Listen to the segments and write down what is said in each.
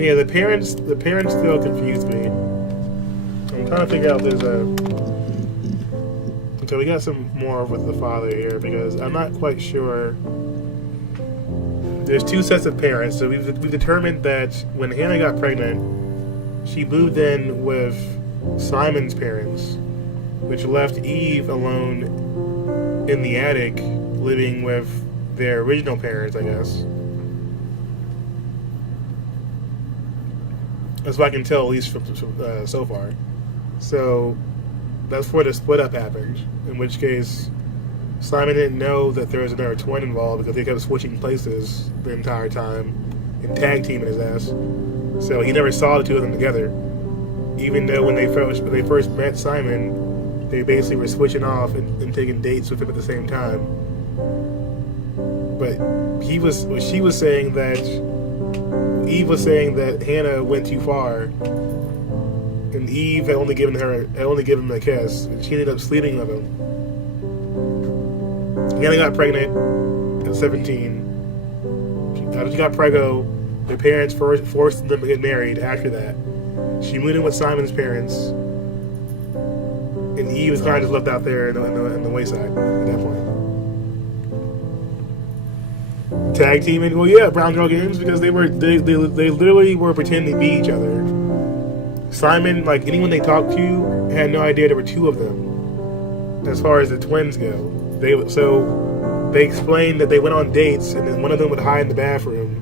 Yeah, the parents still confuse me. I'm trying to figure out there's a. Okay, we got some more with the father here because I'm not quite sure. There's two sets of parents, so we've determined that when Hannah got pregnant, she moved in with Simon's parents, which left Eve alone in the attic, living with their original parents, I guess. That's what I can tell, at least from so far. So that's where the split up happened. In which case, Simon didn't know that there was another twin involved because they kept switching places the entire time and tag teaming his ass. So he never saw the two of them together. Even though when they first met Simon, they basically were switching off and taking dates with him at the same time. But she was saying that Eve was saying that Hannah went too far, and Eve had only given him a kiss, and she ended up sleeping with him. Hannah got pregnant at 17. After she got preggo, their parents forced them to get married. After that, she moved in with Simon's parents, and Eve was kind of just left out there in the wayside at that point. Tag teaming, well, yeah, Brown Girl Games, because they literally were pretending to be each other. Simon, like anyone they talked to, had no idea there were two of them. As far as the twins go, they explained that they went on dates, and then one of them would hide in the bathroom,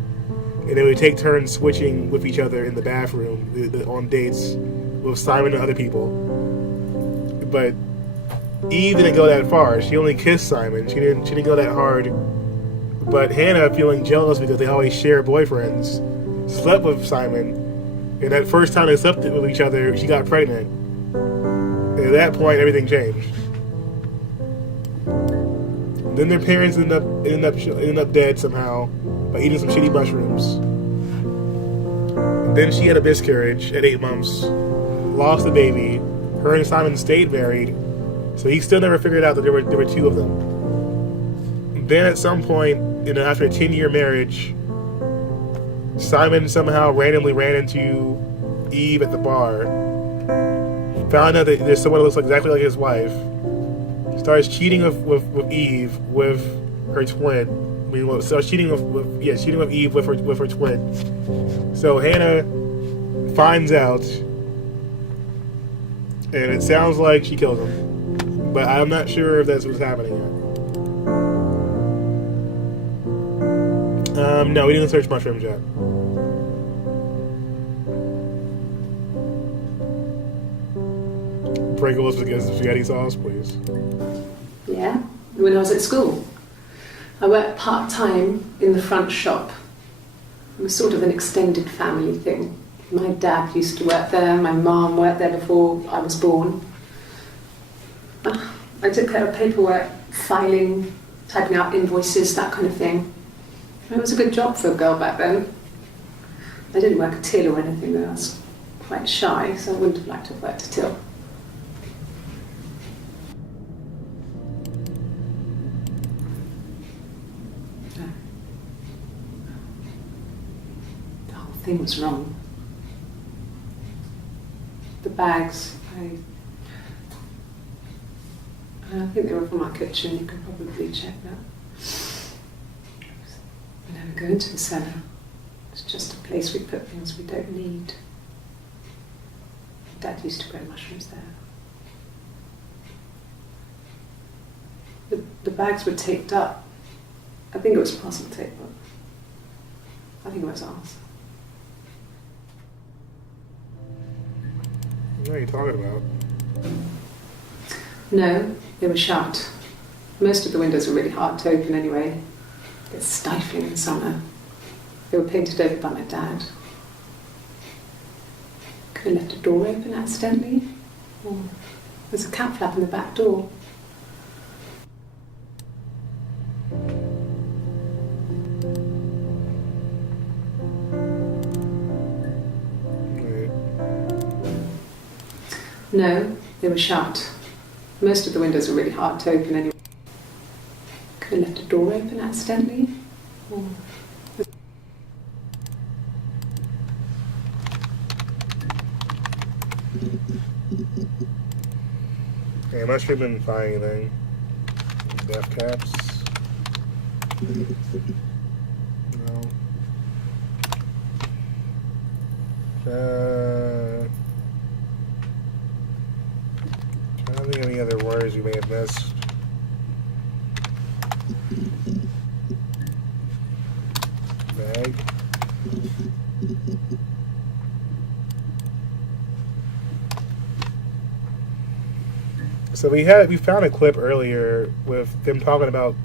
and they would take turns switching with each other in the bathroom on dates with Simon and other people. But Eve didn't go that far. She only kissed Simon. She didn't go that hard. But Hannah, feeling jealous because they always share boyfriends, slept with Simon, and that first time they slept with each other, she got pregnant. And at that point, everything changed. Then their parents ended up dead somehow by eating some shitty mushrooms. And then she had a miscarriage at 8 months, lost the baby. Her and Simon stayed married, so he still never figured out that there were two of them. Then at some point, after a 10-year marriage, Simon somehow randomly ran into Eve at the bar, found out that there's someone who looks exactly like his wife, starts cheating with Eve with her twin. Cheating with Eve with her twin. So Hannah finds out, and it sounds like she kills him, but I'm not sure if that's what's happening yet. No, we didn't search mushrooms yet. Pringles with spaghetti sauce, please. Yeah, when I was at school. I worked part-time in the front shop. It was sort of an extended family thing. My dad used to work there, my mum worked there before I was born. I took care of paperwork, filing, typing out invoices, that kind of thing. It was a good job for a girl back then. I didn't work a till or anything, though. I was quite shy, so I wouldn't have liked to have worked a till. No. The whole thing was wrong. The bags, I think they were from our kitchen. You can probably check that. We never go into the cellar. It's just a place we put things we don't need. Dad used to grow mushrooms there. The bags were taped up. I think it was parcel tape, but I think it was ours. What are you talking about? No, they were shut. Most of the windows were really hard to open anyway. It's stifling in summer. They were painted over by my dad. Could have left a door open accidentally. Or there's a cat flap in the back door. No, they were shut. Most of the windows were really hard to open anyway. Could have left a door open accidentally. Or Yeah, I'm not sure if I didn't find anything. Death caps. No. I don't think any other words you may have missed. Bag. So we found a clip earlier with them talking about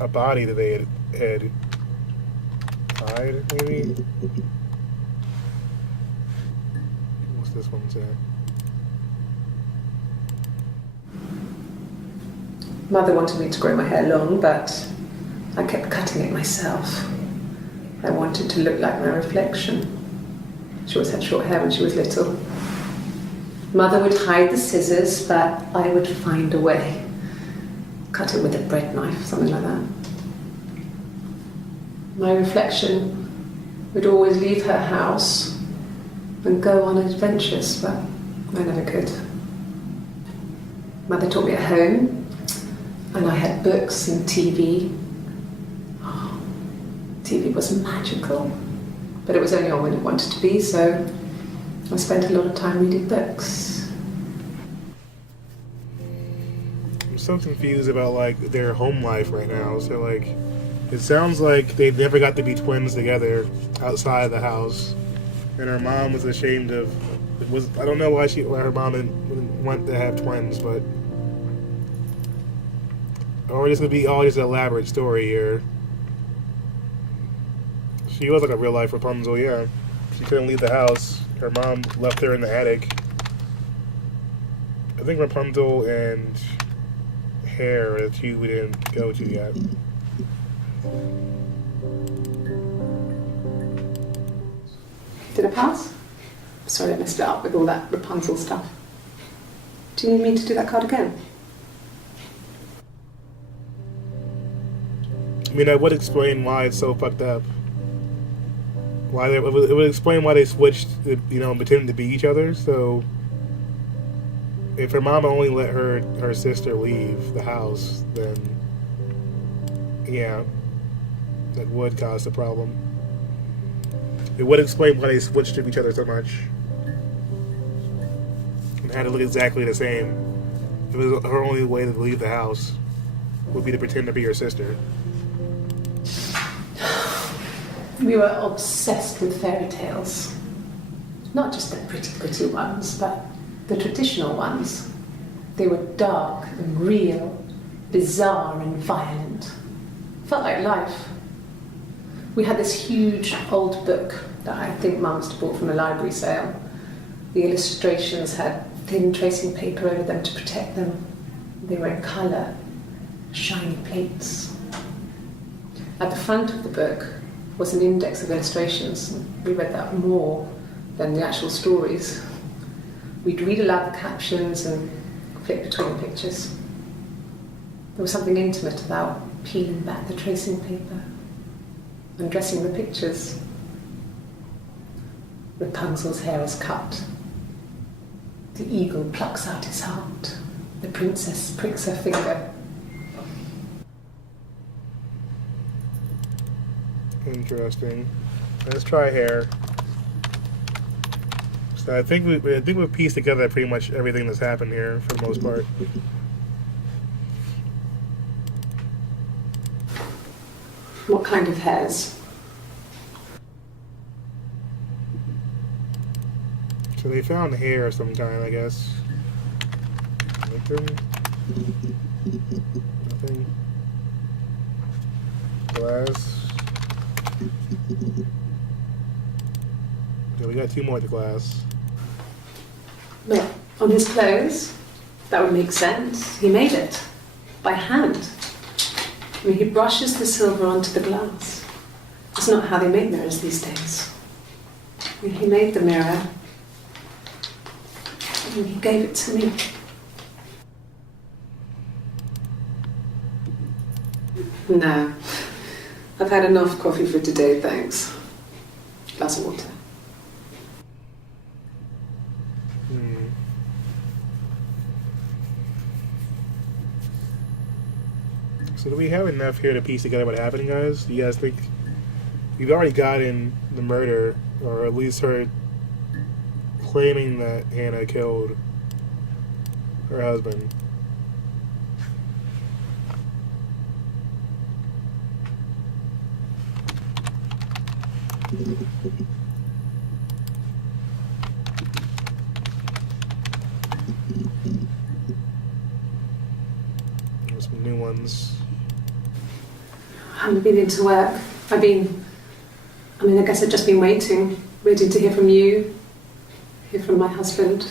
a body that they had hide, maybe? What's this one say? Mother wanted me to grow my hair long, but I kept cutting it myself. I wanted to look like my reflection. She always had short hair when she was little. Mother would hide the scissors, but I would find a way. Cut it with a bread knife, something like that. My reflection would always leave her house and go on adventures, but I never could. Mother taught me at home, and I had books and TV. Oh, TV was magical, but it was only on when it wanted to be, so I spent a lot of time reading books. I'm so confused about like their home life right now. So like, it sounds like they never got to be twins together outside of the house, and her mom was ashamed of. I don't know why her mom didn't want to have twins, but or this could be all just an elaborate story here. She was like a real life Rapunzel, yeah. She couldn't leave the house. Her mom left her in the attic. I think Rapunzel and Hair are the two we didn't go to yet. Did I pass? Sorry, I messed it up with all that Rapunzel stuff. Do you need me to do that card again? I mean, I would explain why it's so fucked up. It would explain why they switched, pretending to be each other. So, if her mom only let her sister leave the house, then yeah, that would cause the problem. It would explain why they switched to each other so much and had to look exactly the same. It was her only way to leave the house would be to pretend to be her sister. We were obsessed with fairy tales. Not just the pretty, pretty ones, but the traditional ones. They were dark and real, bizarre and violent. Felt like life. We had this huge old book that I think Mum must have bought from a library sale. The illustrations had thin tracing paper over them to protect them. They were in colour, shiny plates. At the front of the book was an index of illustrations. We read that more than the actual stories. We'd read aloud the captions and flip between the pictures. There was something intimate about peeling back the tracing paper, undressing the pictures. Rapunzel's hair is cut. The eagle plucks out his heart. The princess pricks her finger. Interesting. Let's try Hair. So I think we've pieced together pretty much everything that's happened here for the most part. What kind of hairs? So they found hair of some kind, I guess. Nothing. Nothing. Glass. Okay, we got two more at the glass. Look, on his clothes, that would make sense. He made it by hand. I mean, he brushes the silver onto the glass. It's not how they make mirrors these days. I mean, he made the mirror and he gave it to me. No, I've had enough coffee for today, thanks. Glass of water. So do we have enough here to piece together what happened, guys? Do you guys think we've already gotten the murder, or at least her claiming that Hannah killed her husband? There's some new ones. I haven't been into work. I guess I've just been waiting to hear from you, hear from my husband.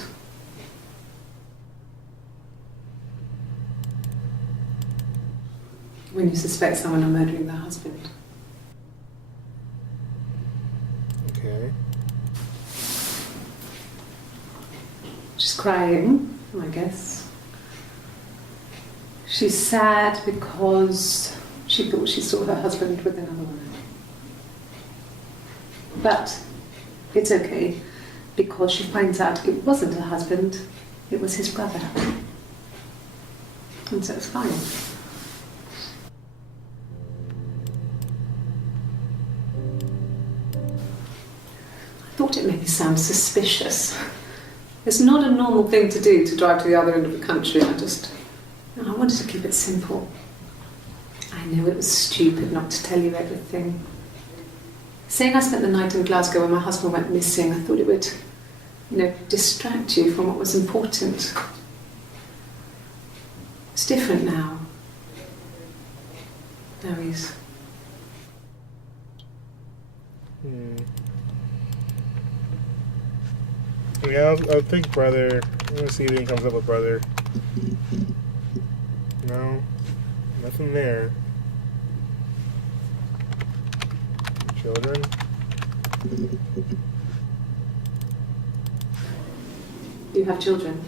When you suspect someone of murdering their husband. Okay. She's crying, I guess. She's sad because she thought she saw her husband with another woman. But it's okay, because she finds out it wasn't her husband, it was his brother. And so it's fine. I thought it made me sound suspicious. It's not a normal thing to do, to drive to the other end of the country. I wanted to keep it simple. I knew it was stupid not to tell you everything. Saying I spent the night in Glasgow when my husband went missing, I thought it would, distract you from what was important. It's different now. Now he's... Yeah, I'll think brother. I'm gonna see if anything comes up with brother. No, nothing there. Children. You have children?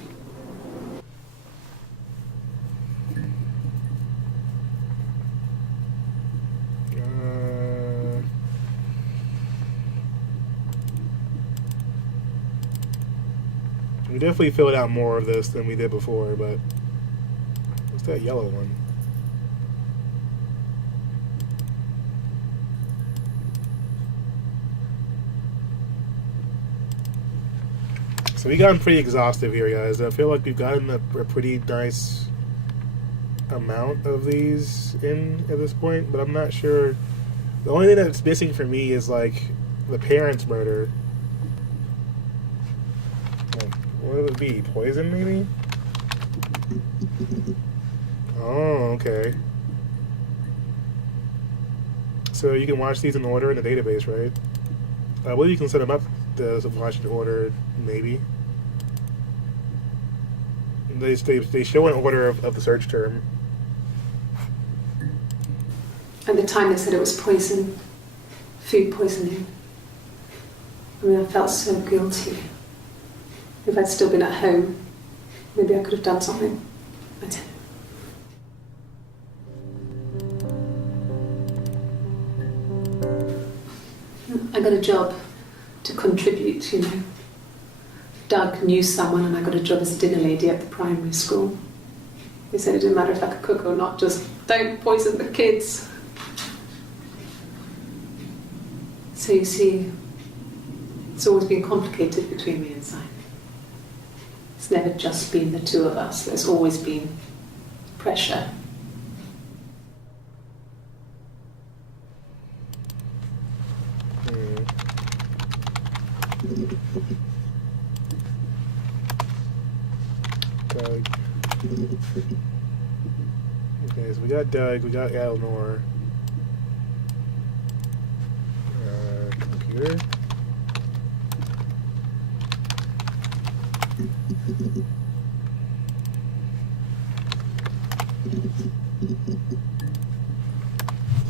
We definitely filled out more of this than we did before, but what's that yellow one? So we gotten pretty exhaustive here, guys. I feel like we've gotten a pretty nice amount of these in at this point, but I'm not sure. The only thing that's missing for me is like the parents' murder. What would it be? Poison, maybe? Oh, okay. So you can watch these in order in the database, right? I believe you can set them up to watch in order, maybe. They show an order of the search term. At the time they said it was poison, food poisoning. I felt so guilty. If I'd still been at home, maybe I could have done something. I don't know. I got a job to contribute, Doug knew someone and I got a job as a dinner lady at the primary school. They said it didn't matter if I could cook or not, just don't poison the kids. So you see, it's always been complicated between me and Simon. It's never just been the two of us. There's always been pressure. Doug. Okay, so we got Doug, we got Eleanor. Computer.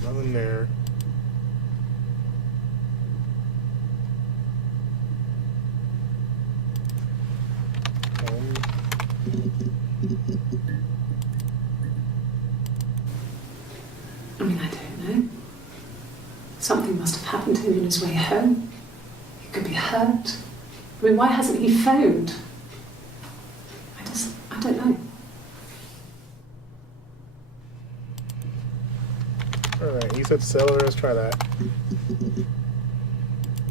Nothing there. I don't know. Something must have happened to him on his way home. He could be hurt. Why hasn't he phoned? I don't know. Alright, you said cellar, let's try that.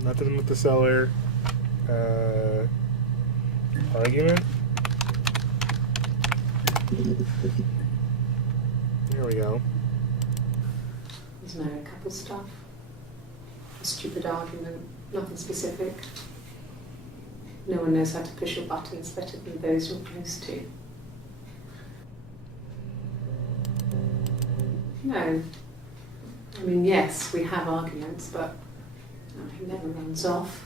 Nothing with the cellar. Argument? There we go. There's married couple stuff. A stupid argument, nothing specific. No one knows how to push your buttons better than those you're close to. No. I mean, yes, we have arguments, but he never runs off.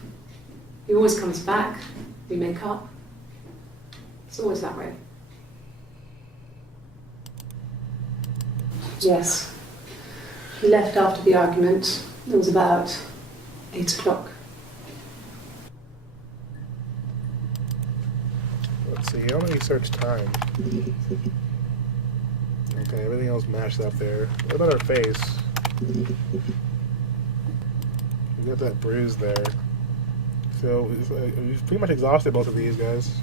He always comes back. We make up. It's always that way. Yes. He left after the argument. It was about 8 o'clock. Let's see, how many search time? Okay, everything else matched up there. What about her face? We got that bruise there. So we've pretty much exhausted both of these guys.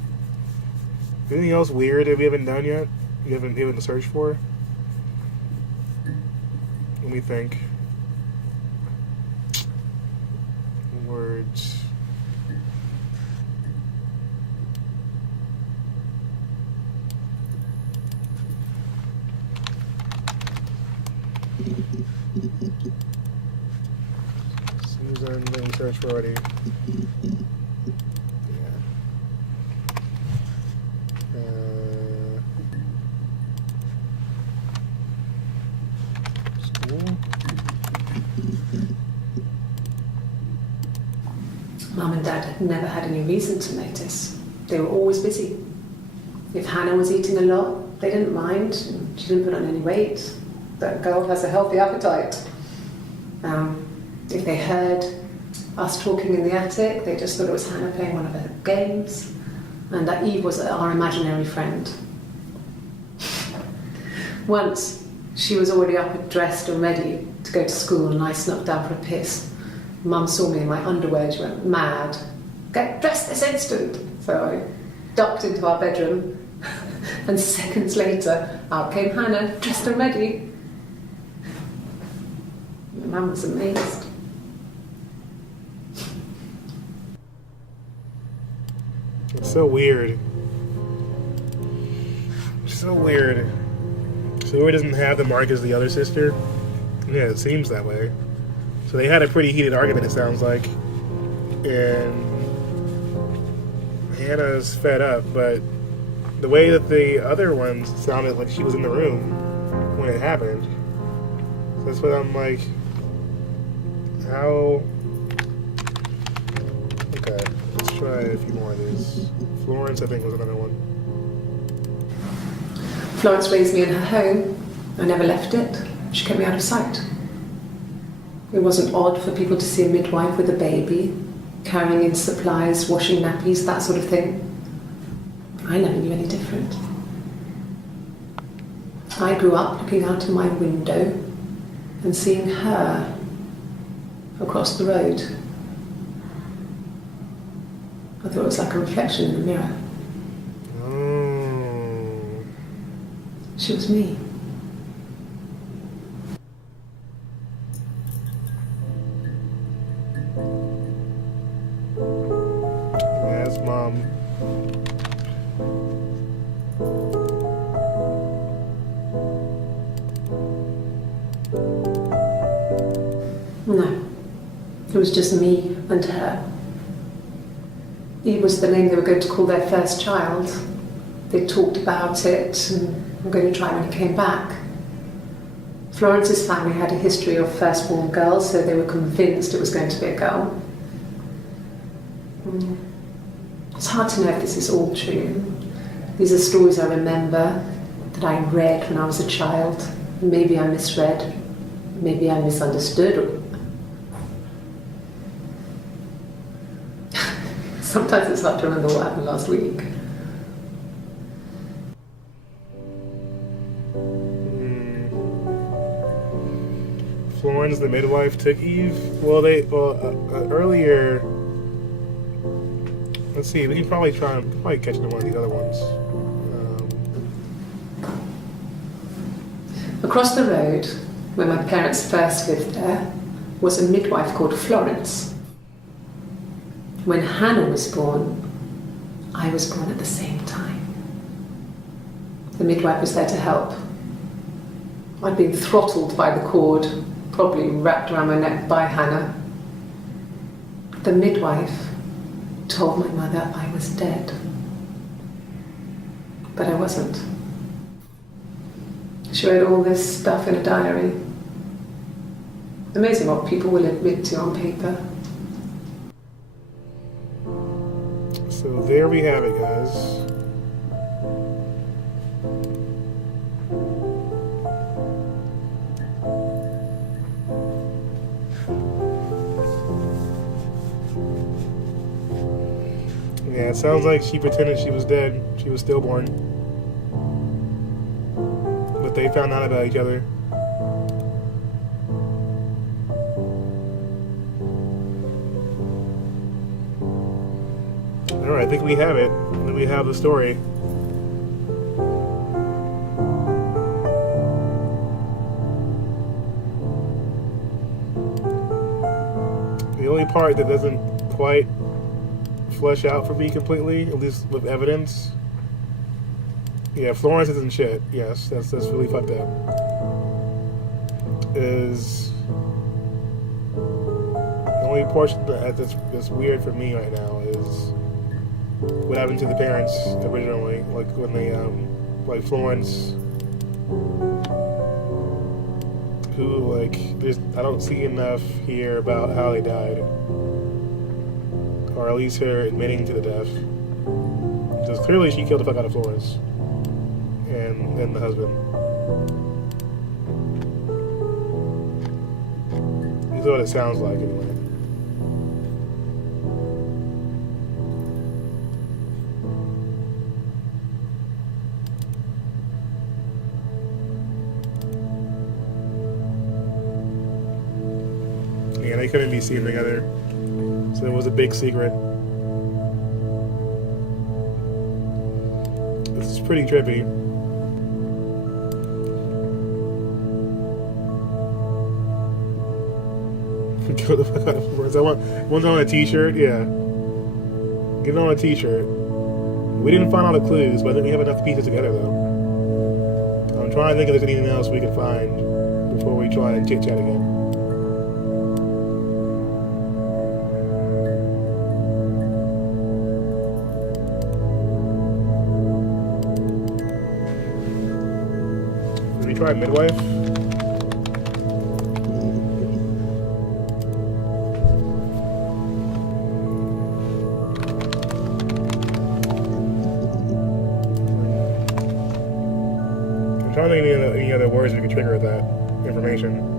Anything else weird that we haven't done yet? You haven't even searched for? Let me think. Words. Susan, then we searched for already. Yeah. School. Mum and Dad had never had any reason to notice. They were always busy. If Hannah was eating a lot, they didn't mind. She didn't put on any weight. That girl has a healthy appetite. If they heard us talking in the attic, they just thought it was Hannah playing one of her games, and that Eve was our imaginary friend. Once, she was already up and dressed and ready to go to school, and I snuck down for a piss. Mum saw me in my underwear. She went mad. Get dressed this instant! So I ducked into our bedroom, and seconds later, out came Hannah, dressed and ready. Mum was amazed. It's so weird. So weird. So Noir doesn't have the mark as the other sister? Yeah, it seems that way. So they had a pretty heated argument, it sounds like. And Hannah's fed up, but the way that the other one sounded like she was in the room when it happened. So that's what I'm like, how... Okay, let's try a few more of these. Florence, I think, was another one. Florence raised me in her home. I never left it. She kept me out of sight. It wasn't odd for people to see a midwife with a baby, carrying in supplies, washing nappies, that sort of thing. I never knew any different. I grew up looking out of my window and seeing her across the road. I thought it was like a reflection in the mirror. Oh. She was me. That's Mom. No. It was just me and her. It was the name they were going to call their first child. They talked about it and were going to try when he came back. Florence's family had a history of firstborn girls, so they were convinced it was going to be a girl. It's hard to know if this is all true. These are stories I remember, that I read when I was a child. Maybe I misread, maybe I misunderstood. Sometimes it's hard to remember what happened last week. Florence, the midwife, took Eve. Earlier. Let's see. We can probably catch one of these other ones. Across the road, when my parents first lived there, was a midwife called Florence. When Hannah was born, I was born at the same time. The midwife was there to help. I'd been throttled by the cord, probably wrapped around my neck by Hannah. The midwife told my mother I was dead. But I wasn't. She wrote all this stuff in a diary. Amazing what people will admit to on paper. So there we have it, guys. Yeah, it sounds like she pretended she was dead. She was stillborn. But they found out about each other. Alright, I think we have it. We have the story. The only part that doesn't quite flesh out for me completely, at least with evidence. Yeah, Florence isn't shit. Yes, that's really fucked up. Is the only portion that's weird for me right now is what happened to the parents originally, like when they like Florence, who I don't see enough here about how they died. Or at least her admitting to the death. Because clearly she killed the fuck out of Florence. And the husband. This is what it sounds like anyway. Yeah, they couldn't be seen together. So it was a big secret. This is pretty trippy. Go the fuck out of Florence. One's on a t-shirt, yeah. Get it on a t-shirt. We didn't find all the clues, but we have enough pieces together though. I'm trying to think if there's anything else we can find before we try and chit-chat again. Try midwife. I'm trying to think of any other words that can trigger that information.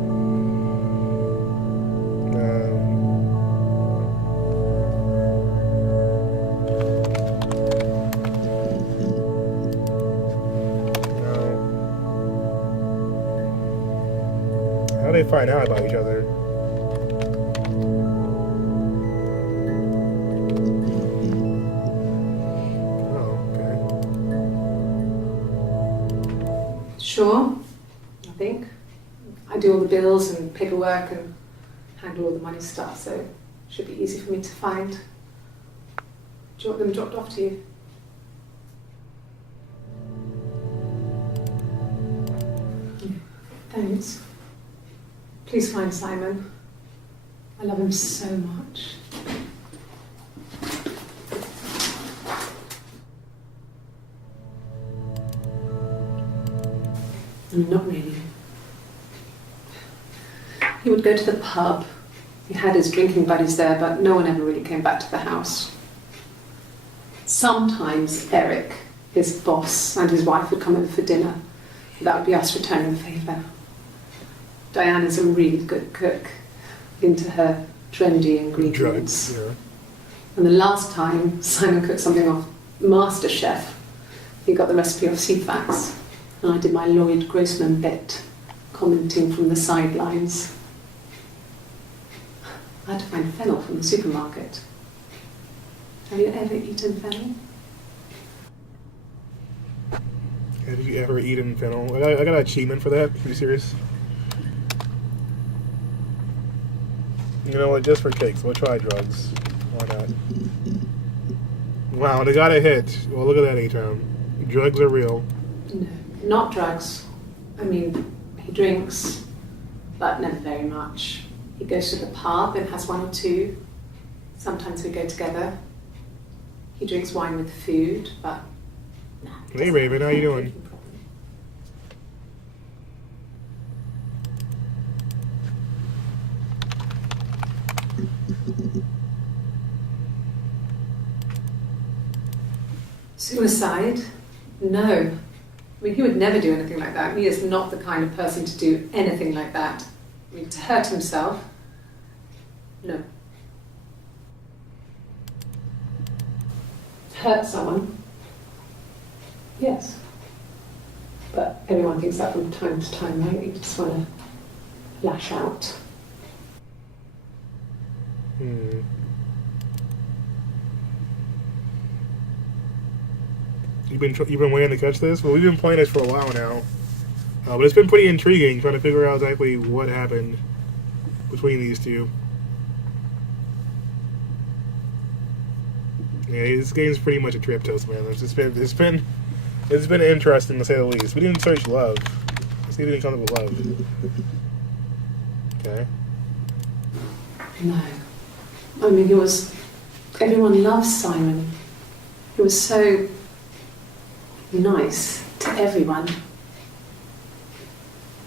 How do they find out about each other? Oh, okay. Sure, I think. I do all the bills and paperwork and handle all the money stuff, so it should be easy for me to find. Do you want them dropped off to you? Thanks. Please find Simon. I love him so much. Not really. He would go to the pub. He had his drinking buddies there, but no one ever really came back to the house. Sometimes Eric, his boss, and his wife would come over for dinner. That would be us returning the favour. Diana's a really good cook, into her trendy ingredients. Drugs, yeah. And the last time Simon cooked something off MasterChef, he got the recipe off CFAX, and I did my Lloyd Grossman bit, commenting from the sidelines. I had to find fennel from the supermarket. Have you ever eaten fennel? Have you ever eaten fennel? I got an achievement for that. Are you serious? You know what? Just for kicks, we'll try drugs. Why not? Wow, they got a hit. Well, look at that, A-Town. Drugs are real. No, not drugs. I mean, he drinks, but never very much. He goes to the pub and has one or two. Sometimes we go together. He drinks wine with food, but... Nah, Hey, Raven, how you doing? Suicide? No. I mean, he would never do anything like that. He is not the kind of person to do anything like that. I mean, to hurt himself? No. Hurt someone? Yes. But everyone thinks that from time to time, right? You just want to lash out. You've been waiting to catch this? Well, we've been playing this for a while now. But it's been pretty intriguing trying to figure out exactly what happened between these two. Yeah, this game's pretty much a trip toast, man. It's been interesting to say the least. We didn't search love. Let's see if we can come up with love. Okay. No. I mean, everyone loves Simon. He was so nice to everyone.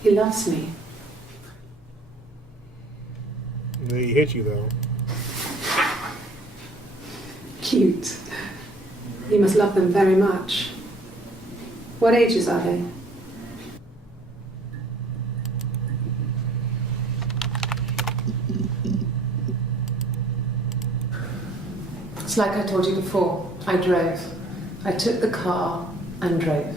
He loves me. And then he hit you, though. Cute. You must love them very much. What ages are they? It's like I told you before. I drove. I took the car and drove.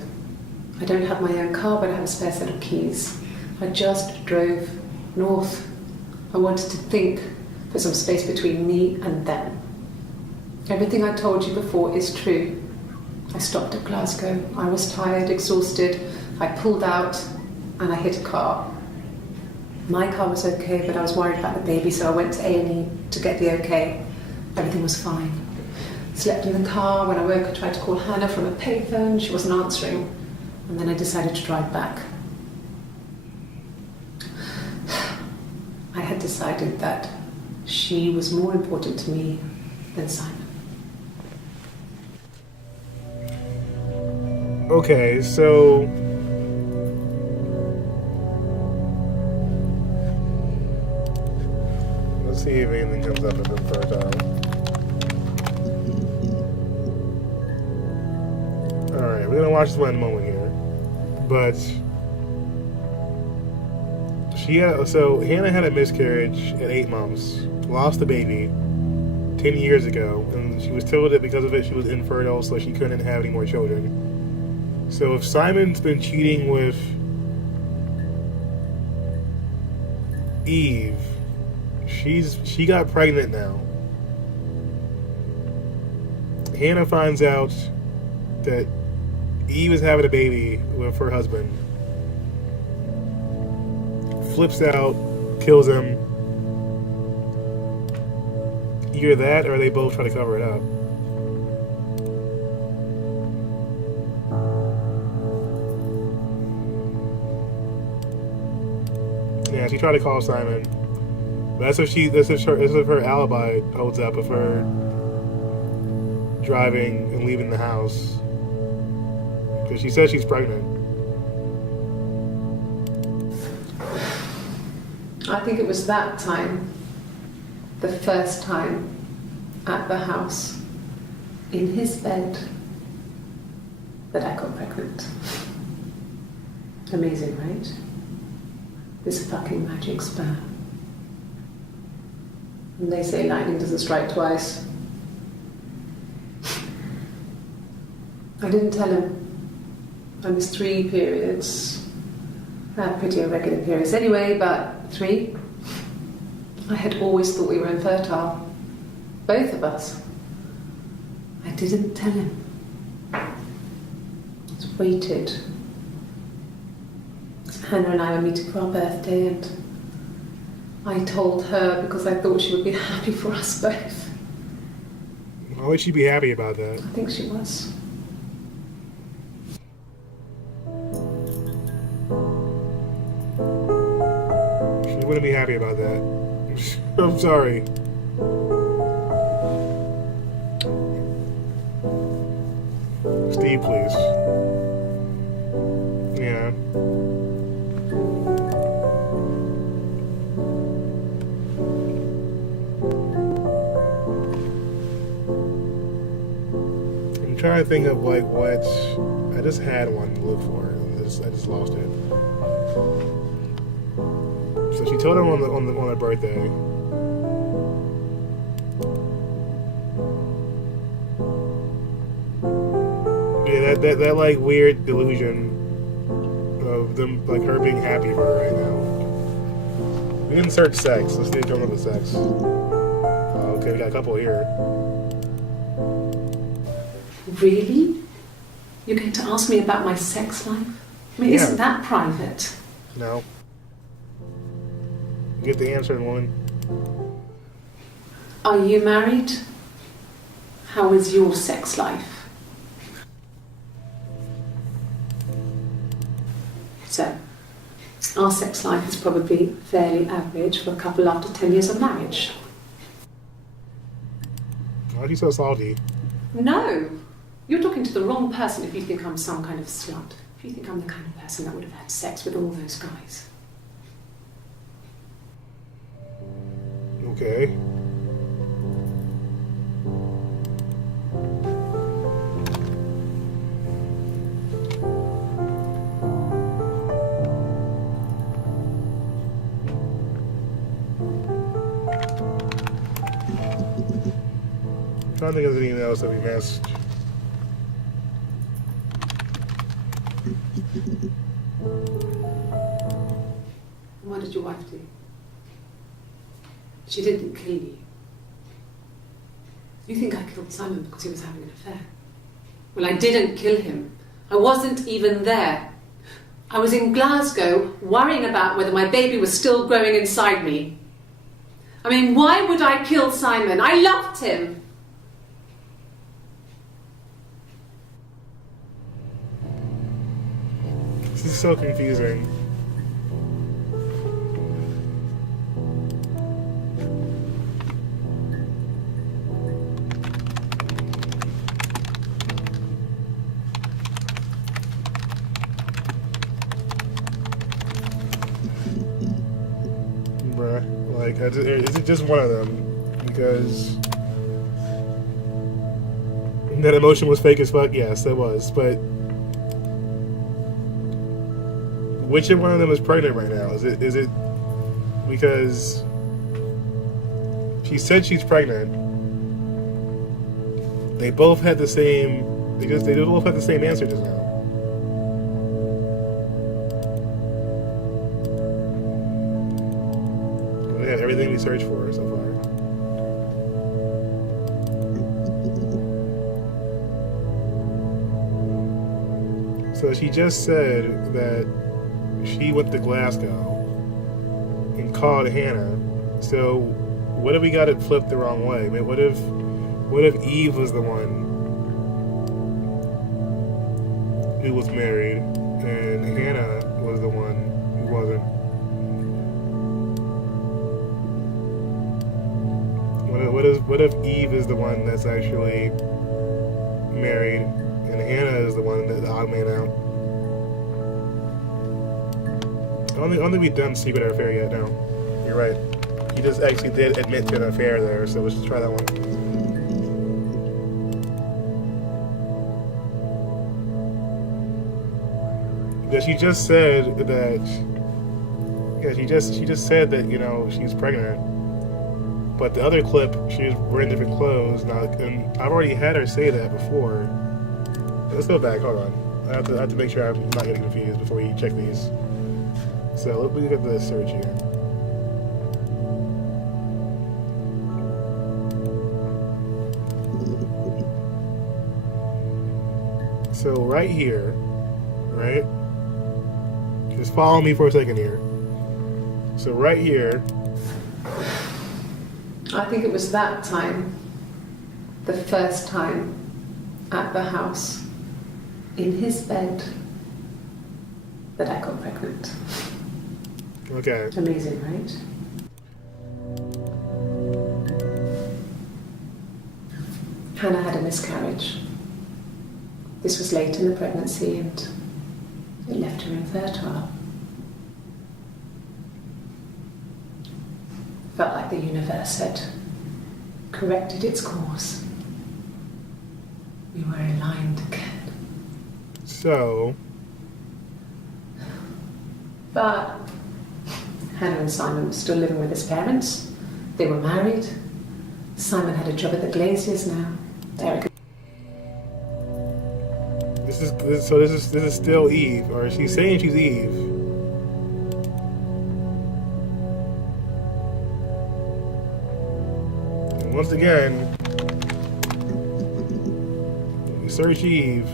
I don't have my own car, but I have a spare set of keys. I just drove north. I wanted to think for some space between me and them. Everything I told you before is true. I stopped at Glasgow. I was tired, exhausted. I pulled out and I hit a car. My car was okay, but I was worried about the baby, so I went to A&E to get the okay. Everything was fine. Slept in the car. When I woke, I tried to call Hannah from a payphone. She wasn't answering. And then I decided to drive back. I had decided that she was more important to me than Simon. Okay, so... let's see if anything comes up at the first time. Alright, we're gonna watch this one in a moment here. But... Hannah had a miscarriage at 8 months. Lost the baby 10 years ago. And she was told that because of it she was infertile, so she couldn't have any more children. So if Simon's been cheating with Eve, she got pregnant now. Hannah finds out that Eve is having a baby with her husband. Flips out, kills him. Either that or they both try to cover it up. Yeah, she tried to call Simon. But that's if her alibi holds up of her driving and leaving the house. Because she says she's pregnant. I think it was that time, the first time at the house, in his bed, that I got pregnant. Amazing, right? This fucking magic sperm. And they say lightning doesn't strike twice. I didn't tell him. I missed 3 periods. I had pretty irregular periods anyway, but 3. I had always thought we were infertile. Both of us. I didn't tell him. Just waited. Hannah and I were meeting for our birthday, and I told her because I thought she would be happy for us both. Why would she be happy about that? I think she was. She wouldn't be happy about that. I'm sorry. Steve, please. Yeah. I'm trying to think of like what I just had one to look for. I just lost it. So she told him on her birthday. Yeah, that like weird delusion of them, like her being happy for her right now. We didn't search sex. Let's do come up with sex. Okay, we got a couple here. Really? You're going to ask me about my sex life? I mean, Yeah. isn't that private? No. Get the answer, woman. Are you married? How is your sex life? So, our sex life is probably fairly average for a couple after 10 years of marriage. Why are you so salty? No! You're talking to the wrong person if you think I'm some kind of slut. If you think I'm the kind of person that would have had sex with all those guys. Okay. I'm trying to think of anything else that we missed. What did your wife do? She didn't kill you. You think I killed Simon because he was having an affair? Well, I didn't kill him. I wasn't even there. I was in Glasgow worrying about whether my baby was still growing inside me. I mean, why would I kill Simon? I loved him. This is so confusing. Bruh, like, is it just one of them? Because that emotion was fake as fuck. Yes, it was. But which one of them is pregnant right now? Is it because she said she's pregnant? They both had the same. They both had the same answer just now. We have everything we searched for so far. So she just said that she went to Glasgow and called Hannah. So what if we got it flipped the wrong way? I mean, what if Eve was the one who was married and Hannah was the one who wasn't? What if Eve is the one that's actually married and Hannah is the one that's the odd man out? I don't think we've done secret affair yet. No, you're right. He just actually did admit to an affair there, so let's just try that one. Yeah, she just said that. Yeah, she just said that, you know, she's pregnant. But the other clip, she was wearing different clothes. Now, and I've already had her say that before. Let's go back. Hold on. I have to make sure I'm not getting confused before we check these. So let me look at the search here. So right here, right? Just follow me for a second here. So right here, I think it was that time, the first time at the house, in his bed, that I got pregnant. Okay. Amazing, right? Hannah had a miscarriage. This was late in the pregnancy and it left her infertile. Felt like the universe had corrected its course. We were aligned again. So, But Hannah and Simon were still living with his parents. They were married. Simon had a job at the Glaziers now. Eric. this is still Eve, or she's saying she's Eve. And once again, you search Eve.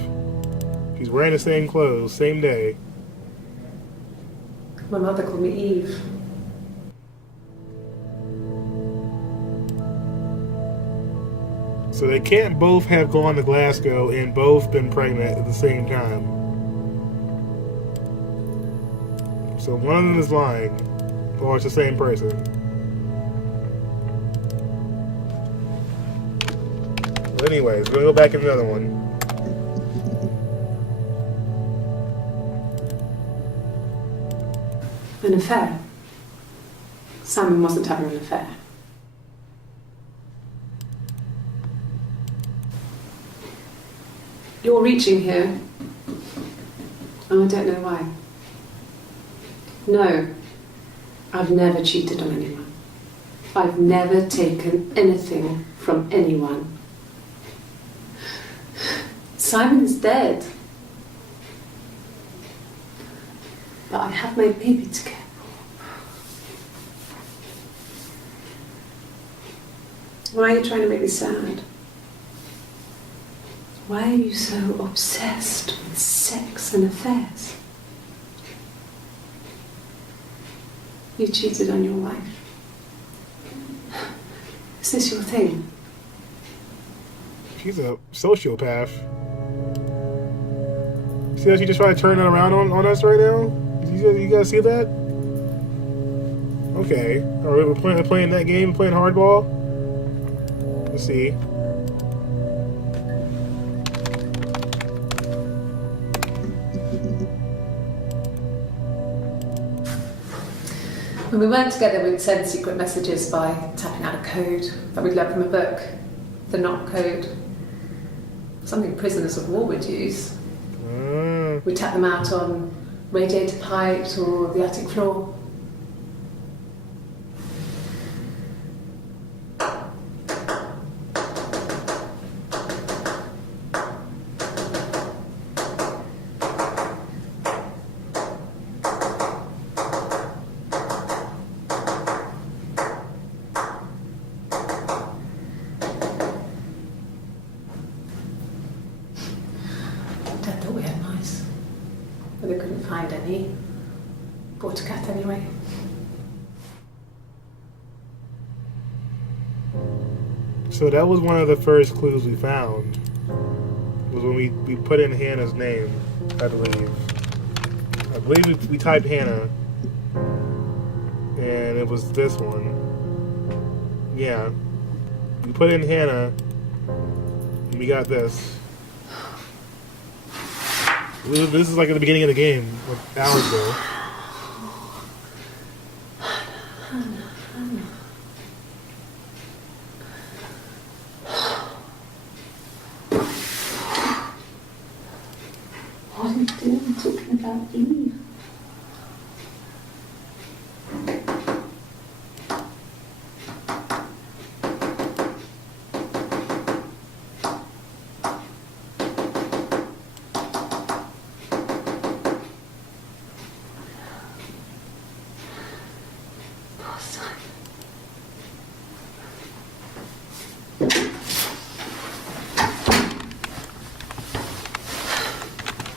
She's wearing the same clothes, same day. My mother called me Eve. So they can't both have gone to Glasgow and both been pregnant at the same time. So one of them is lying, or it's the same person. But anyways, we're gonna go back in another one. An affair. Simon wasn't having an affair. You're reaching here. Oh, I don't know why. No, I've never cheated on anyone. I've never taken anything from anyone. Simon is dead. But I have my baby to care for. Why are you trying to make me sad? Why are you so obsessed with sex and affairs? You cheated on your wife. Is this your thing? She's a sociopath. See how she just tried to turn it around on us right now? You guys see that? Okay. Alright, we're playing that game, playing hardball. Let's see. When we weren't together, we'd send secret messages by tapping out a code that we'd learned from a book, the Knock Code. Something prisoners of war would use. We'd tap them out on radiator pipes or the attic floor. Dad thought we had mice, but they couldn't find any. Bought a cat anyway. So that was one of the first clues we found. Was when we put in Hannah's name, I believe. I believe we typed Hannah. And it was this one. Yeah. We put in Hannah. And we got this. This is like at the beginning of the game, like hours ago. What are you doing talking about Eve?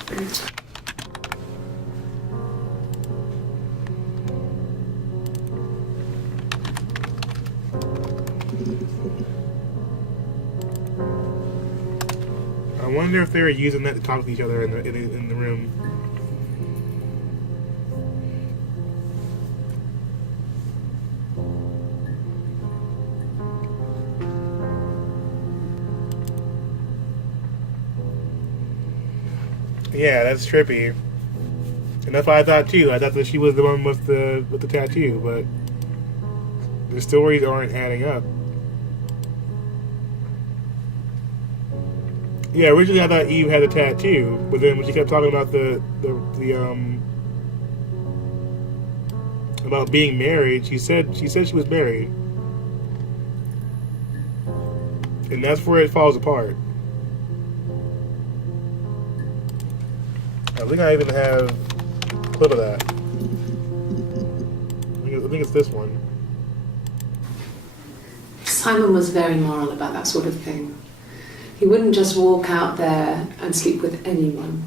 Poor Simon. I wonder if they were using that to talk to each other in the room. Yeah, that's trippy. And that's what I thought too. I thought that she was the one with the tattoo, but the stories aren't adding up. Yeah, originally I thought Eve had a tattoo, but then when she kept talking about the about being married, she said she was married, and that's where it falls apart. I think I even have a clip of that. I think it's this one. Simon was very moral about that sort of thing. He wouldn't just walk out there and sleep with anyone.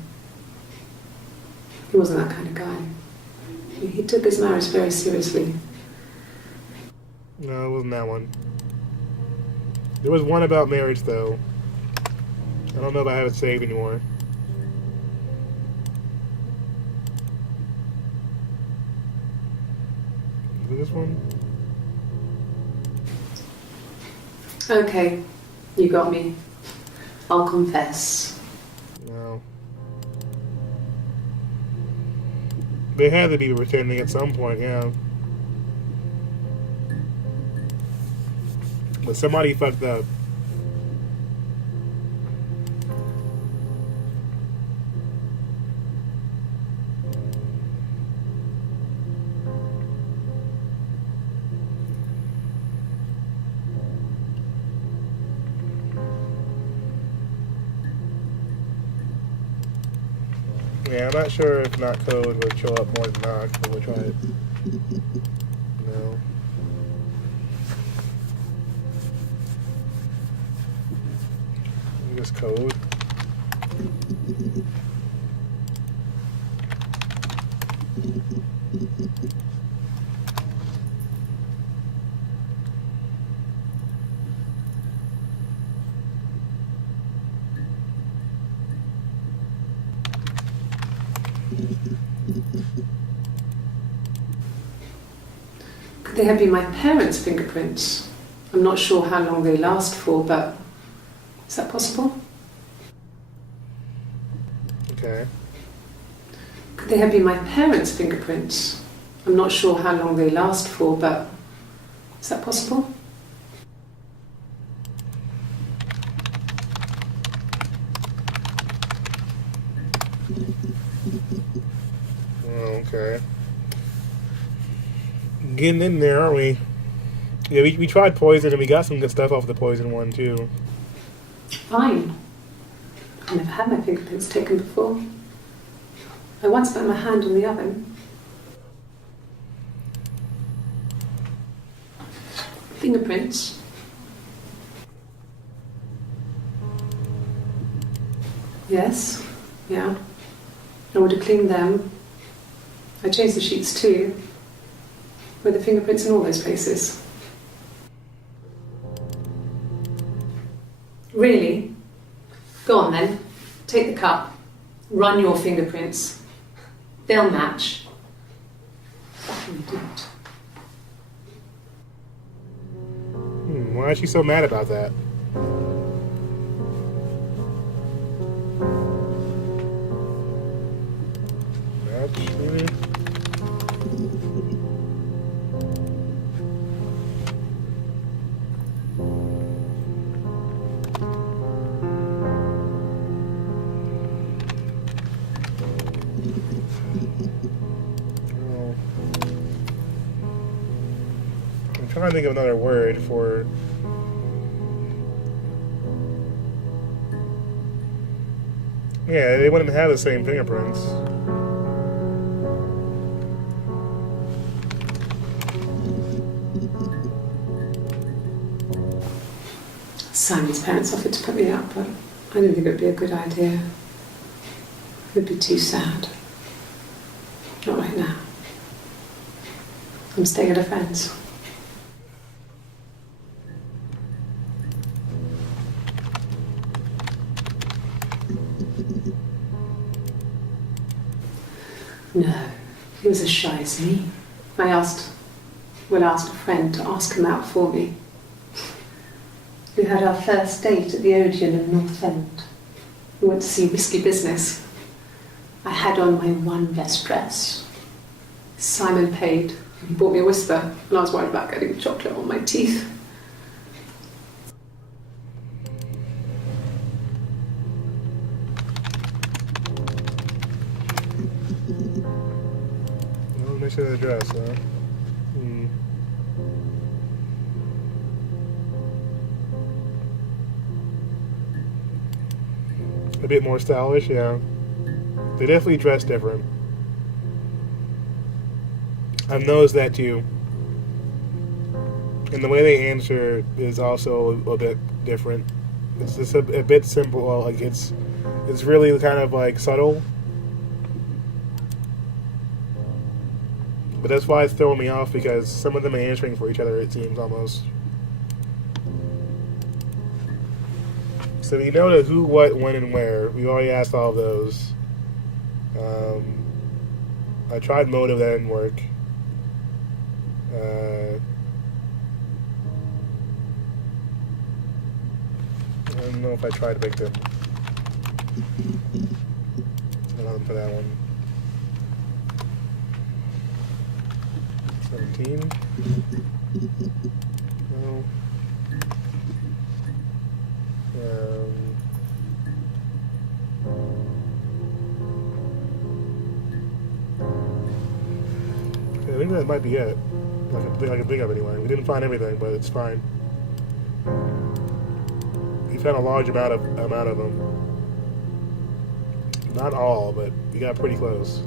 He wasn't that kind of guy. He took his marriage very seriously. No, it wasn't that one. There was one about marriage, though. I don't know if I have it saved anymore. Is it this one? Okay, you got me. I'll confess. No. They had to be pretending at some point, yeah. But somebody fucked up. Yeah, I'm not sure if not code would show up more than not, but we'll try it. No. Just code. Could they have been my parents' fingerprints? I'm not sure how long they last for, but is that possible? Okay. Could they have been my parents' fingerprints? I'm not sure how long they last for, but is that possible? Oh, okay. Getting in there, aren't we? Yeah, we tried poison and we got some good stuff off the poison one too. Fine. I've never had my fingerprints taken before. I once put my hand in the oven. Fingerprints. Yes. Yeah. I would have cleaned them. I changed the sheets too. Were the fingerprints in all those places? Really? Go on then. Take the cup. Run your fingerprints. They'll match. Fucking idiot. Why is she so mad about that? Match, maybe? I'm trying to think of another word for. Yeah, they wouldn't have the same fingerprints. Simon's parents offered to put me up, but I didn't think it would be a good idea. It would be too sad. Not right now. I'm staying at a friend's. was as shy as me. I asked a friend to ask him out for me. We had our first date at the Odeon in North End. We went to see Risky Business. I had on my one best dress. Simon paid. He bought me a Whisper, and I was worried about getting chocolate on my teeth. No mention of the dress, huh? A bit more stylish, yeah. They definitely dress different. I've noticed that too. And the way they answer is also a bit different. It's just a bit simple. Well, like it's really kind of like subtle. But that's why it's throwing me off, because some of them are answering for each other, it seems, almost. So we know the who, what, when, and where. We already asked all of those. I tried motive, that didn't work. I don't know if I tried victim. Nothing for that one. 17. No. I think that might be it. I can think of anyway. We didn't find everything, but it's fine. We found a large amount of them. Not all, but we got pretty close.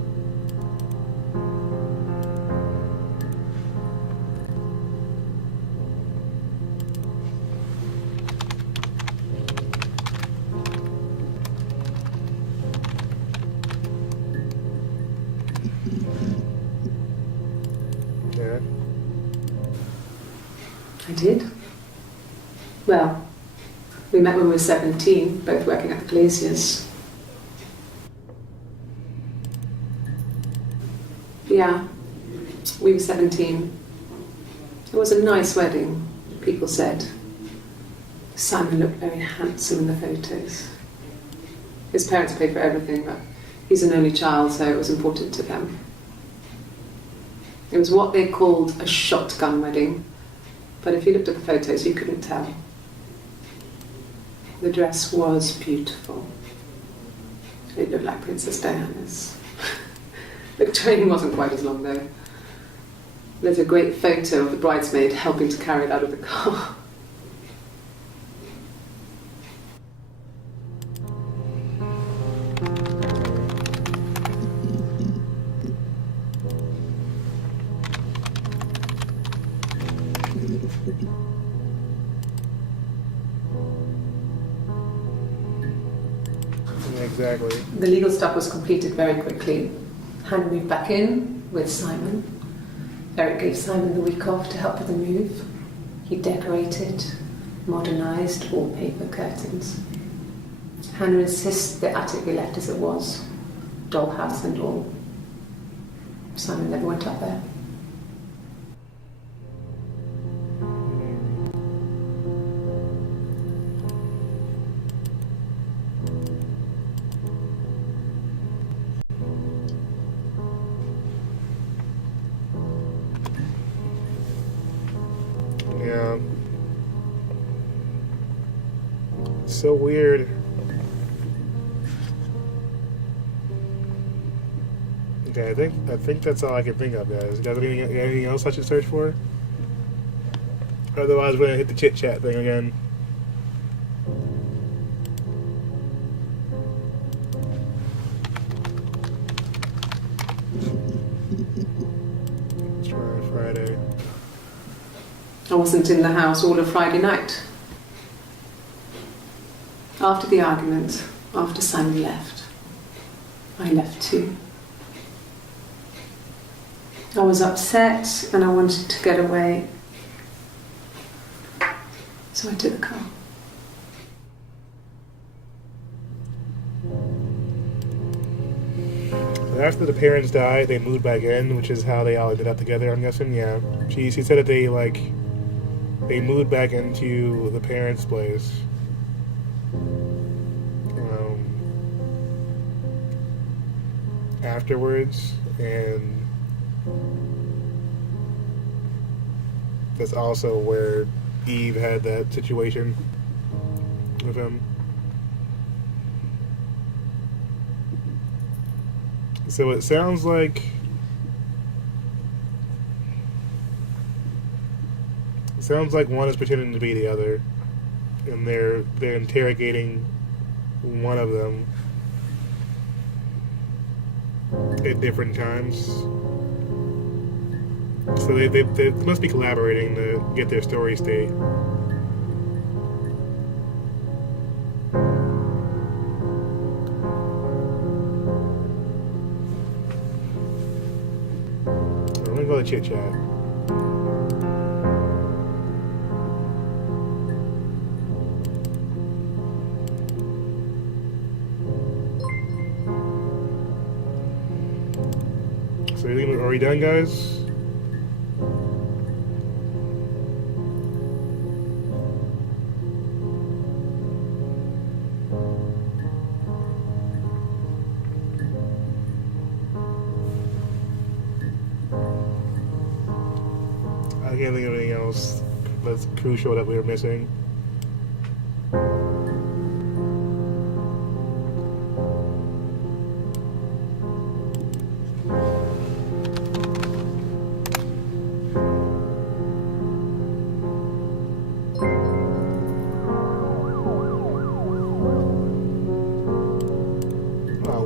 Yeah. I did. Well, we met when we were 17, both working at the Glaziers. Yeah, we were 17. It was a nice wedding, people said. Simon looked very handsome in the photos. His parents paid for everything, but he's an only child, so it was important to them. It was what they called a shotgun wedding, but if you looked at the photos, you couldn't tell. The dress was beautiful. It looked like Princess Diana's. The train wasn't quite as long though. There's a great photo of the bridesmaid helping to carry it out of the car. Exactly. The legal stuff was completed very quickly. Hannah moved back in with Simon. Eric gave Simon the week off to help with the move. He decorated, modernised wallpaper curtains. Hannah insists the attic be left as it was, dollhouse and all. Simon never went up there. Yeah. So weird. Okay, I think that's all I can think of, guys. You guys have anything else I should search for? Otherwise, we're gonna hit the chit chat thing again. Let's try Friday. I wasn't in the house all of Friday night. After the argument, after Simon left, I left too. I was upset and I wanted to get away. So I took the car. After the parents died, they moved back in, which is how they all ended up together, I'm guessing. Yeah. She said that they moved back into the parents' place. Afterwards, and that's also where Eve had that situation with him. So it sounds like one is pretending to be the other, and they're interrogating one of them at different times. So they must be collaborating to get their story straight. I'm gonna go to chit chat. So are we done, guys? I can't think of anything else that's crucial that we were missing.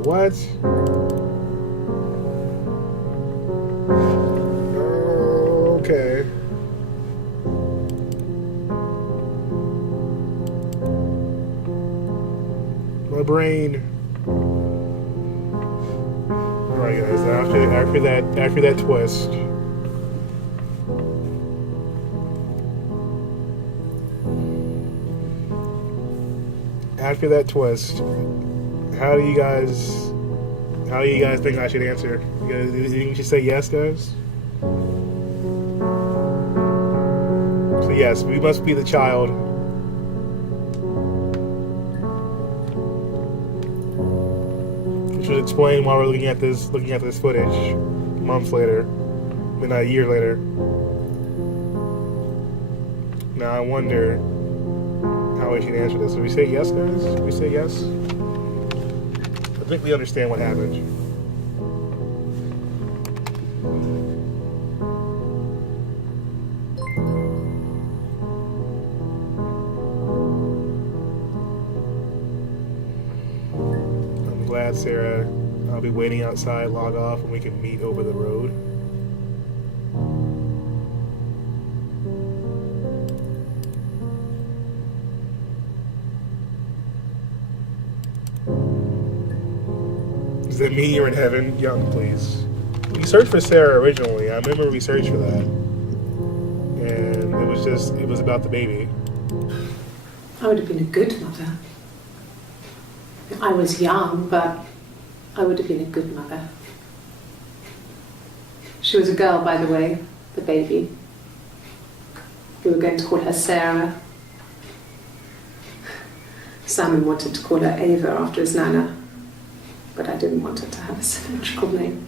What? Okay. My brain. Alright guys, after that twist. After that twist, how do you guys think I should answer? You should say yes, guys? So yes, we must be the child. Which would explain why we're looking at this footage months later. I mean, a year later. Now I wonder how we should answer this. Do we say yes, guys? Do we say yes? I think we understand what happened. I'm glad, Sarah. I'll be waiting outside, log off, and we can meet over the road. Does that mean you're in heaven? Young, please. We searched for Sarah originally. I remember we searched for that. And it was about the baby. I would have been a good mother. I was young, but I would have been a good mother. She was a girl, by the way, the baby. We were going to call her Sarah. Simon wanted to call her Ava after his nana, but I didn't want her to have a symmetrical name.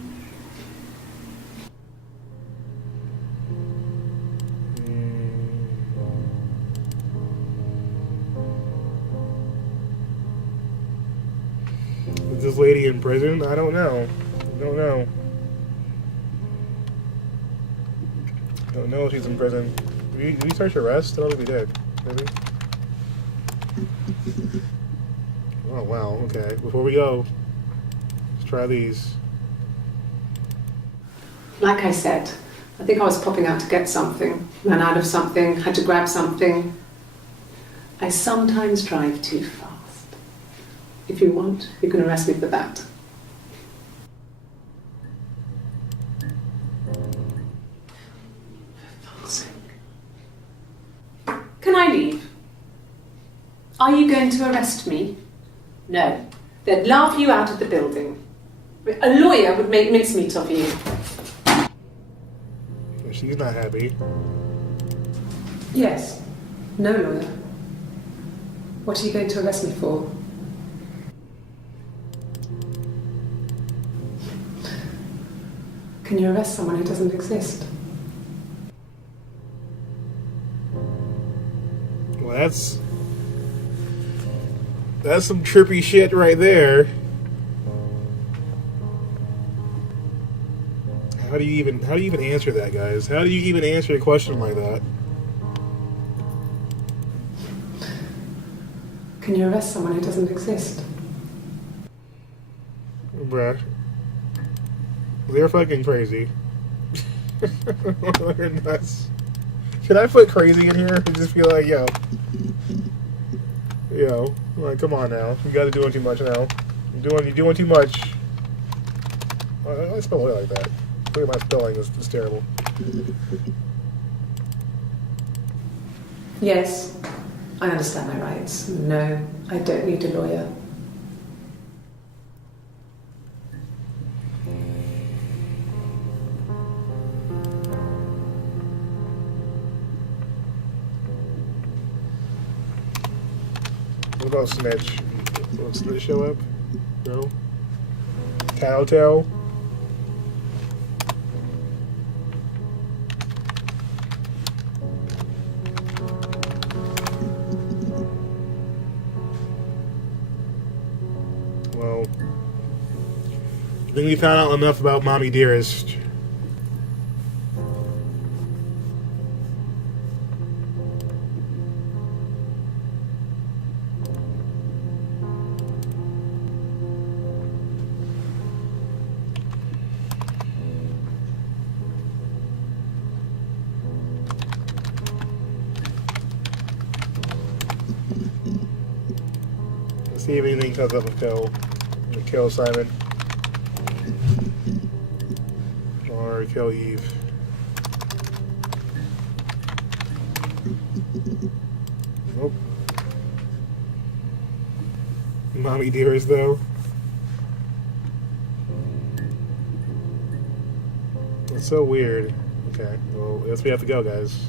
Is this lady in prison? I don't know. Don't know if she's in prison. Did we search arrest? I don't think we did. Did we? Oh, wow. Okay. Before we go, let's try these. Like I said, I think I was popping out to get something, ran out of something, had to grab something. I sometimes drive too fast. If you want, you can arrest me for that. Can I leave? Are you going to arrest me? No. They'd laugh you out of the building. A lawyer would make mincemeat of you. She's not happy. Yes. No lawyer. What are you going to arrest me for? Can you arrest someone who doesn't exist? Well, that's some trippy shit right there. How do you even answer that, guys? How do you even answer a question like that? Can you arrest someone who doesn't exist? Bruh. They're fucking crazy. They're nuts. Should I put crazy in here and just be like, yo, like, come on now. You guys are doing too much now. You're doing too much. I spell it like that. Look at my spelling. It's terrible. Yes, I understand my rights. No, I don't need a lawyer. What about Snitch? Will Snitch show up? No? Tattletale? Well, I think we found out enough about Mommy Dearest. Let's see if anything comes up with kill Simon. Or kill Eve. Nope. Mommy Dearest, though. It's so weird. Okay, well, I guess we have to go, guys.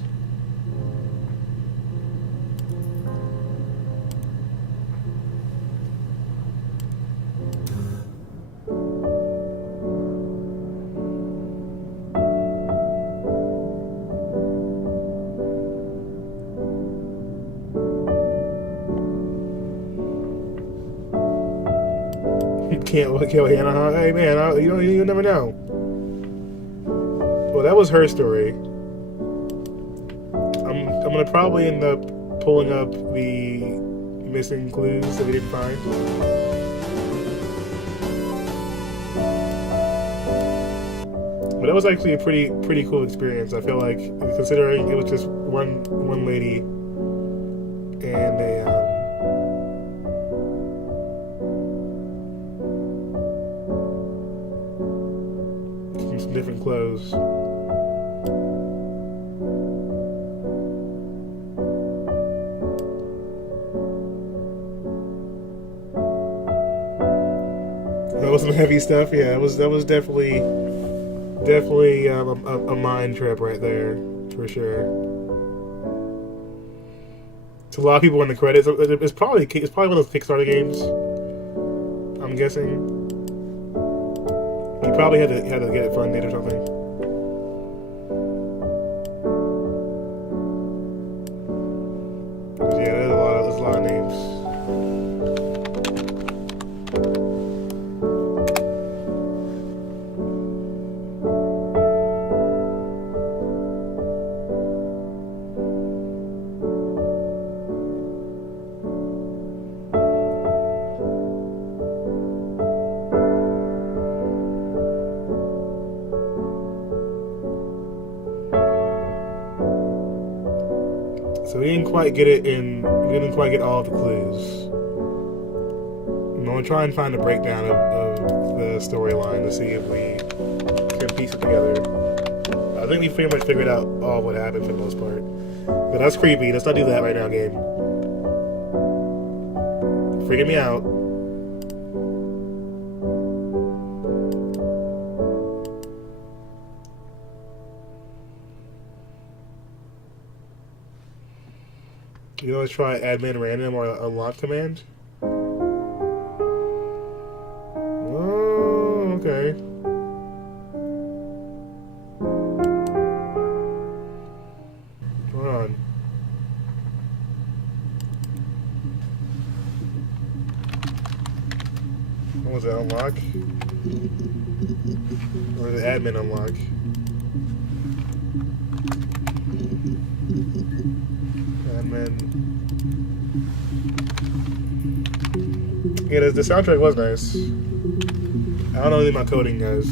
Can't kill Hannah, huh? Hey man, you never know. Well, that was her story. I'm gonna probably end up pulling up the missing clues that we didn't find. But that was actually a pretty cool experience. I feel like, considering it was just one lady and some different clothes. That was some heavy stuff. Yeah, that was definitely a mind trip right there for sure. It's a lot of people in the credits. It's probably one of those Kickstarter games, I'm guessing. You probably had to get it funded or something. Yeah, there's a lot of names. So we didn't quite get all of the clues. I'm gonna try and find a breakdown of the storyline to see if we can piece it together. I think we pretty much figured out all what happened for the most part. But that's creepy. Let's not do that right now, game. Freaking me out. You can always try admin random or unlock command. Oh, okay. Hold on. What was it? Unlock? Or the admin unlock? Admin. Yeah, the soundtrack was nice. I don't know anything about coding, guys.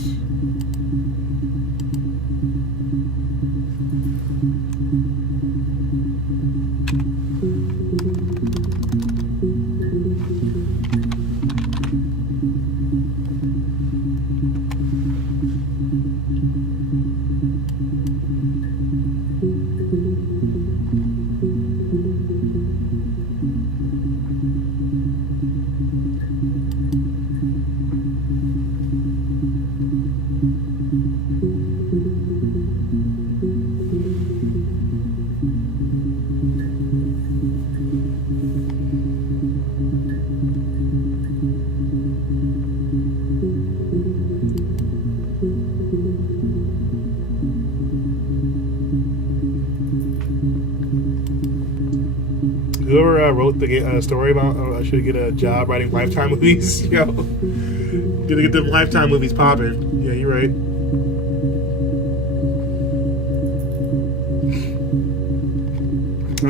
Whoever wrote the story about I should get a job writing Lifetime movies, yo, gonna get them Lifetime movies popping. Yeah, you're right.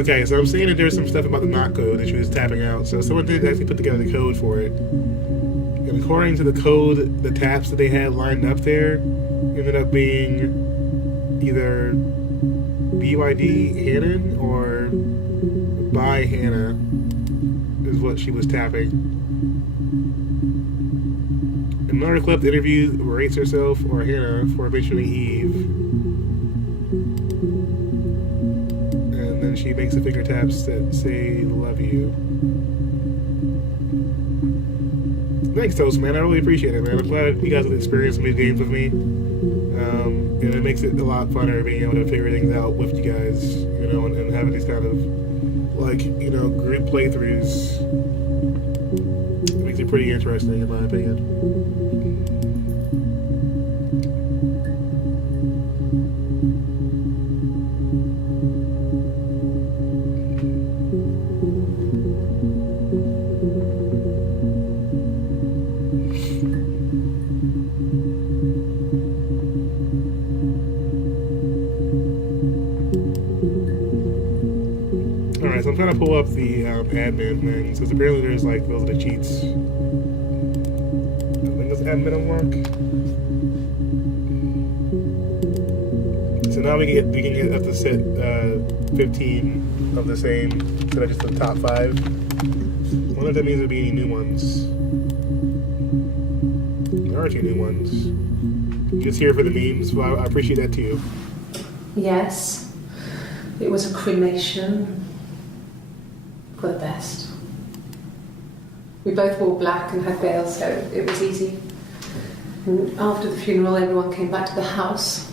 Okay, so I'm seeing that there's some stuff about the knock code that she was tapping out. So someone did actually put together the code for it. And according to the code, the taps that they had lined up there ended up being either BYD Hannon or by Hannah is what she was tapping. In another clip, the interview rates herself or Hannah for mentioning Eve. And then she makes the finger taps that say love you. Thanks, Toast, man. I really appreciate it, man. I'm glad you guys have experienced some of these games with me. And it makes it a lot funner being able to figure things out with you guys, you know, and having these kind of, like, you know, group playthroughs. It makes it pretty interesting, in my opinion. So I'm trying to pull up the admin thing. So apparently there's like those are the cheats. When does admin unlock? So now we can get up to set 15 of the same instead of just the top 5. I wonder if that means there'll be any new ones. There are 2 new ones. Just here for the memes. Well, I appreciate that too. Yes, it was a cremation. For the best. We both wore black and had veils, so it was easy. And after the funeral, everyone came back to the house.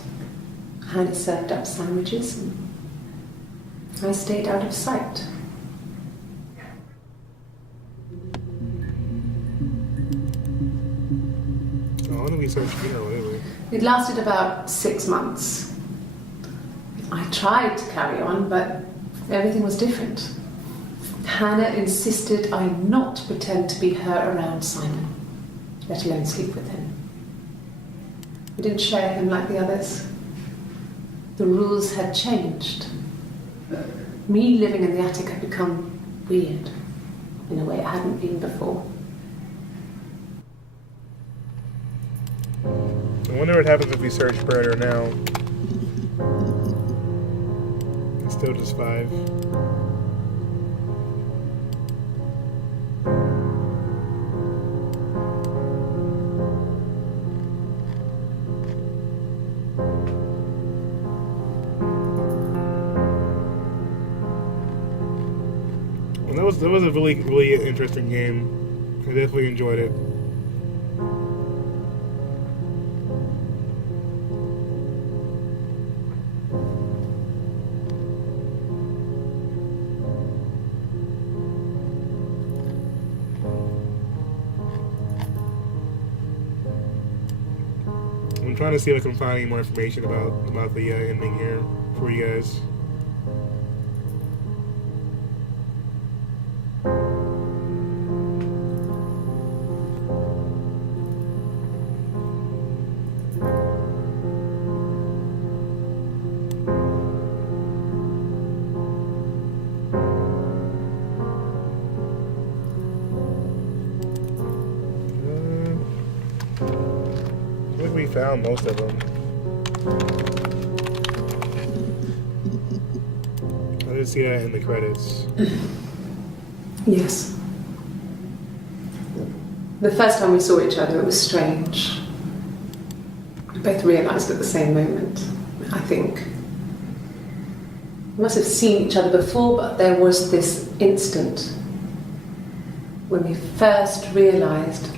Hannah served up sandwiches, and I stayed out of sight. Oh, why don't we search funeral anyway? It lasted about 6 months. I tried to carry on, but everything was different. Hannah insisted I not pretend to be her around Simon, let alone sleep with him. I didn't share him like the others. The rules had changed. Me living in the attic had become weird, in a way it hadn't been before. I wonder what happens if we search Predator now. It's still just 5. That was a really, really interesting game. I definitely enjoyed it. trying to see if I can find any more information about the ending here for you guys. I think we found most of them. I didn't see that in the credits. Yes. The first time we saw each other, it was strange. We both realised at the same moment, I think. We must have seen each other before, but there was this instant when we first realised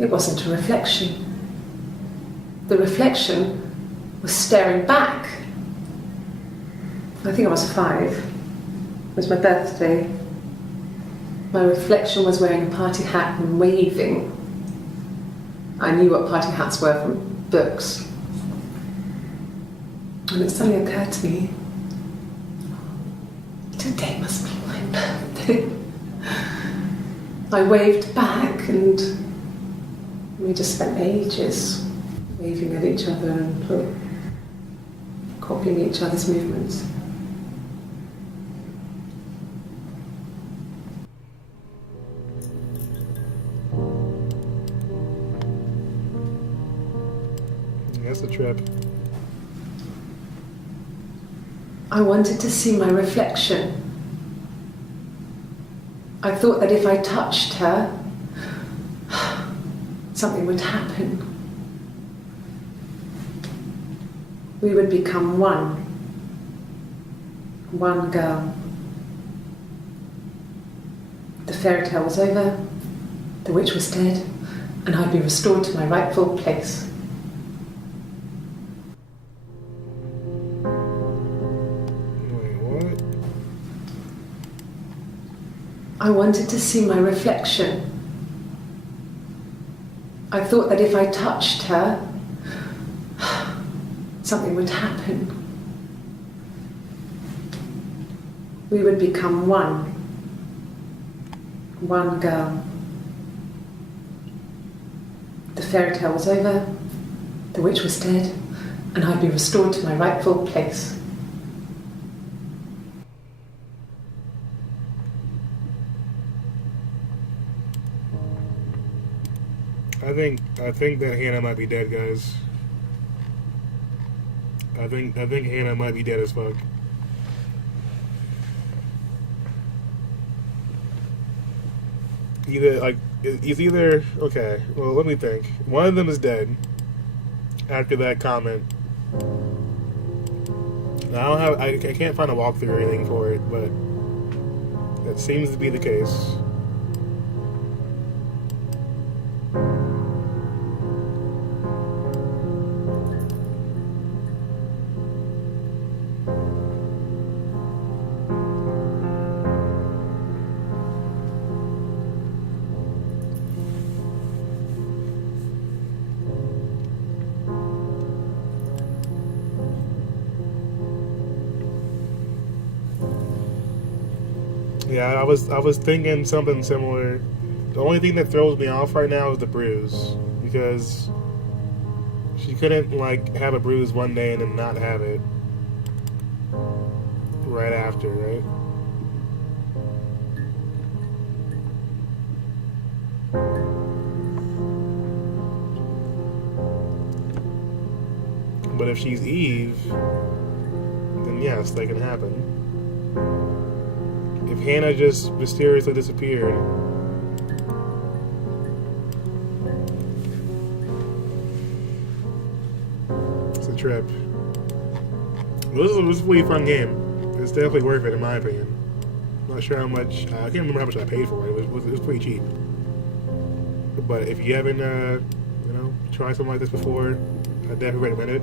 it wasn't a reflection. The reflection was staring back. I think I was 5. It was my birthday. My reflection was wearing a party hat and waving. I knew what party hats were from books. And it suddenly occurred to me, today must be my birthday. I waved back and we just spent ages waving at each other and copying each other's movements. That's a trip. I wanted to see my reflection. I thought that if I touched her, something would happen. We would become one. One girl. The fairy tale was over, the witch was dead, and I'd be restored to my rightful place. I wanted to see my reflection. I thought that if I touched her, something would happen. We would become one. One girl. The fairy tale was over, the witch was dead, and I'd be restored to my rightful place. I think that Hannah might be dead, guys. I think Hannah might be dead as fuck. It's either okay. Well, let me think. One of them is dead. After that comment, I can't find a walkthrough or anything for it, but that seems to be the case. Yeah, I was thinking something similar. The only thing that throws me off right now is the bruise, because she couldn't like have a bruise one day and then not have it right after, right? But if she's Eve, then yes, that can happen. If Hannah just mysteriously disappeared, it's a trip. This is a really fun game. It's definitely worth it in my opinion. I'm not sure how much. I can't remember how much I paid for it. It was pretty cheap. But if you haven't, tried something like this before, I definitely recommend it.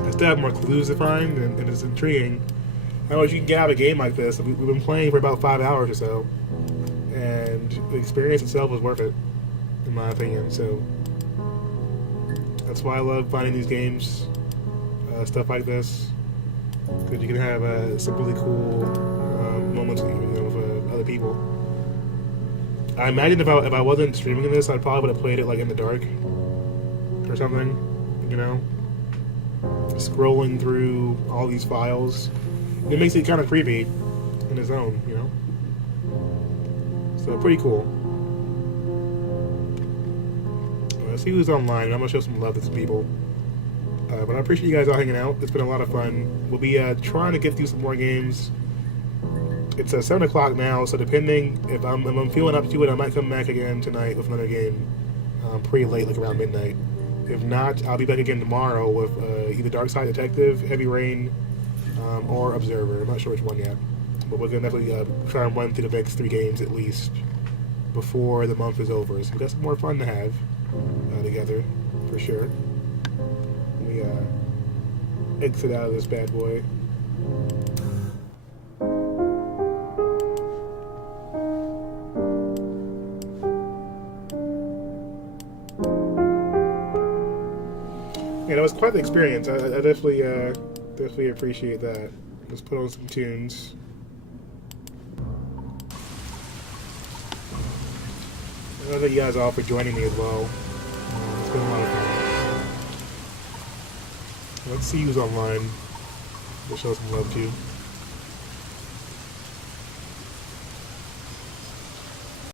I still have more clues to find, and it's intriguing. I know you can get out of a game like this. We've been playing for about 5 hours or so, and the experience itself was worth it, in my opinion. So, That's why I love finding these games, stuff like this, because you can have some really cool moments with other people. I imagine if I wasn't streaming this, I probably would have played it like in the dark or something, you know, scrolling through all these files. It makes it kind of creepy in its own, you know. So pretty cool. Let's see who's online. I'm gonna show some love to some people. But I appreciate you guys all hanging out. It's been a lot of fun. We'll be trying to get through some more games. It's 7 o'clock now, so depending if I'm feeling up to it, I might come back again tonight with another game. Pretty late, like around midnight. If not, I'll be back again tomorrow with either Dark Side Detective, Heavy Rain, or Observer. I'm not sure which one yet. But we're going to definitely try and run through the next 3 games at least before the month is over. So we got some more fun to have together, for sure. Let me exit out of this bad boy. Yeah, that was quite the experience. I definitely appreciate that. Let's put on some tunes. I thank you guys all for joining me as well. It's been a lot of fun. Let's see who's online. We'll show some love to.